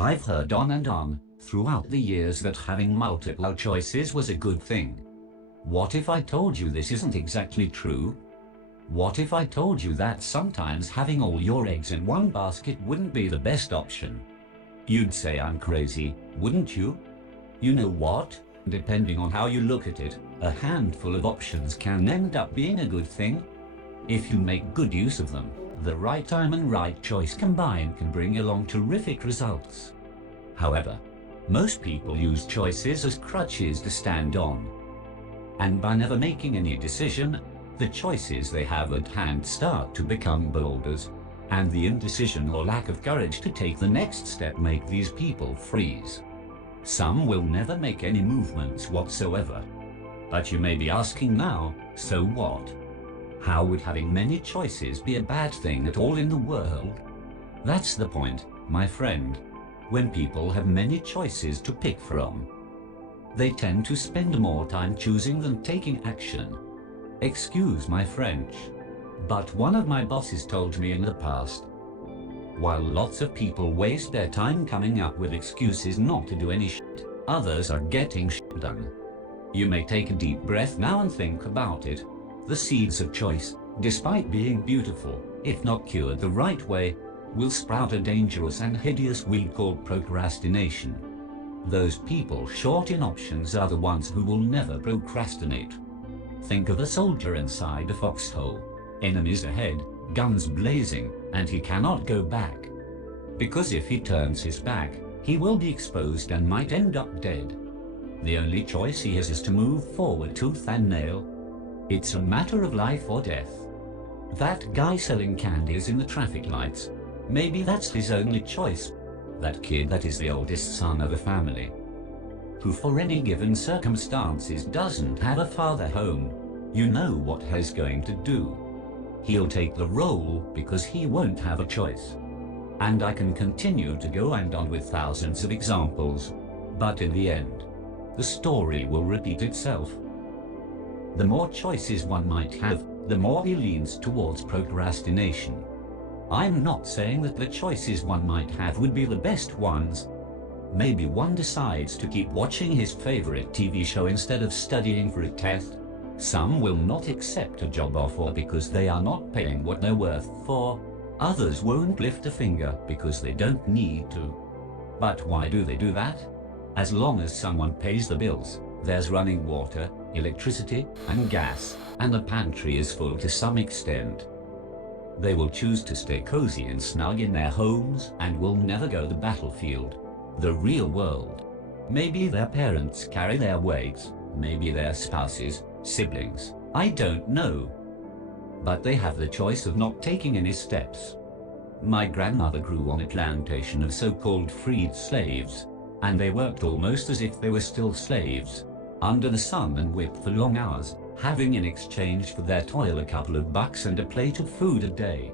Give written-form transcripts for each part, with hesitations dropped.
I've heard on and on, throughout the years, that having multiple choices was a good thing. What if I told you this isn't exactly true? What if I told you that sometimes having all your eggs in one basket wouldn't be the best option? You'd say I'm crazy, wouldn't you? You know what? Depending on how you look at it, a handful of options can end up being a good thing. If you make good use of them, the right time and right choice combined can bring along terrific results. However, most people use choices as crutches to stand on. And by never making any decision, the choices they have at hand start to become boulders, and the indecision or lack of courage to take the next step make these people freeze. Some will never make any movements whatsoever. But you may be asking now, so what? How would having many choices be a bad thing at all in the world? That's the point, my friend. When people have many choices to pick from, they tend to spend more time choosing than taking action. Excuse my French, but one of my bosses told me in the past, while lots of people waste their time coming up with excuses not to do any shit, others are getting shit done. You may take a deep breath now and think about it. The seeds of choice, despite being beautiful, if not cured the right way, will sprout a dangerous and hideous weed called procrastination. Those people short in options are the ones who will never procrastinate. Think of a soldier inside a foxhole. Enemies ahead, guns blazing, and he cannot go back. Because if he turns his back, he will be exposed and might end up dead. The only choice he has is to move forward tooth and nail. It's a matter of life or death. That guy selling candies in the traffic lights, maybe that's his only choice. That kid that is the oldest son of a family, who for any given circumstances doesn't have a father home, you know what he's going to do. He'll take the role because he won't have a choice. And I can continue to go and on with thousands of examples, but in the end, the story will repeat itself. The more choices one might have, the more he leans towards procrastination. I'm not saying that the choices one might have would be the best ones. Maybe one decides to keep watching his favorite TV show instead of studying for a test. Some will not accept a job offer because they are not paying what they're worth for. Others won't lift a finger because they don't need to. But why do they do that? As long as someone pays the bills, there's running water, electricity, and gas, and the pantry is full to some extent. They will choose to stay cozy and snug in their homes and will never go to the battlefield, the real world. Maybe their parents carry their weights, maybe their spouses, siblings, I don't know. But they have the choice of not taking any steps. My grandmother grew on a plantation of so-called freed slaves, and they worked almost as if they were still slaves, under the sun and whipped for long hours, having in exchange for their toil a couple of bucks and a plate of food a day.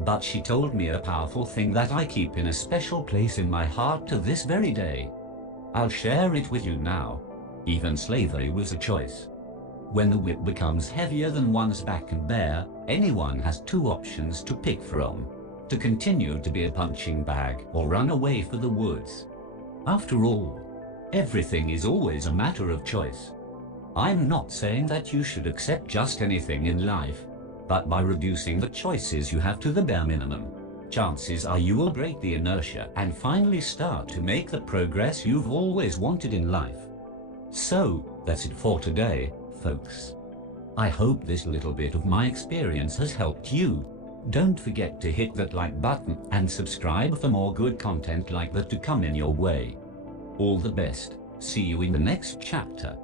But she told me a powerful thing that I keep in a special place in my heart to this very day. I'll share it with you now. Even slavery was a choice. When the whip becomes heavier than one's back can bear, anyone has two options to pick from: to continue to be a punching bag or run away for the woods. After all, everything is always a matter of choice. I'm not saying that you should accept just anything in life, but by reducing the choices you have to the bare minimum, chances are you will break the inertia and finally start to make the progress you've always wanted in life. So, that's it for today, folks. I hope this little bit of my experience has helped you. Don't forget to hit that like button and subscribe for more good content like that to come in your way. All the best. See you in the next chapter.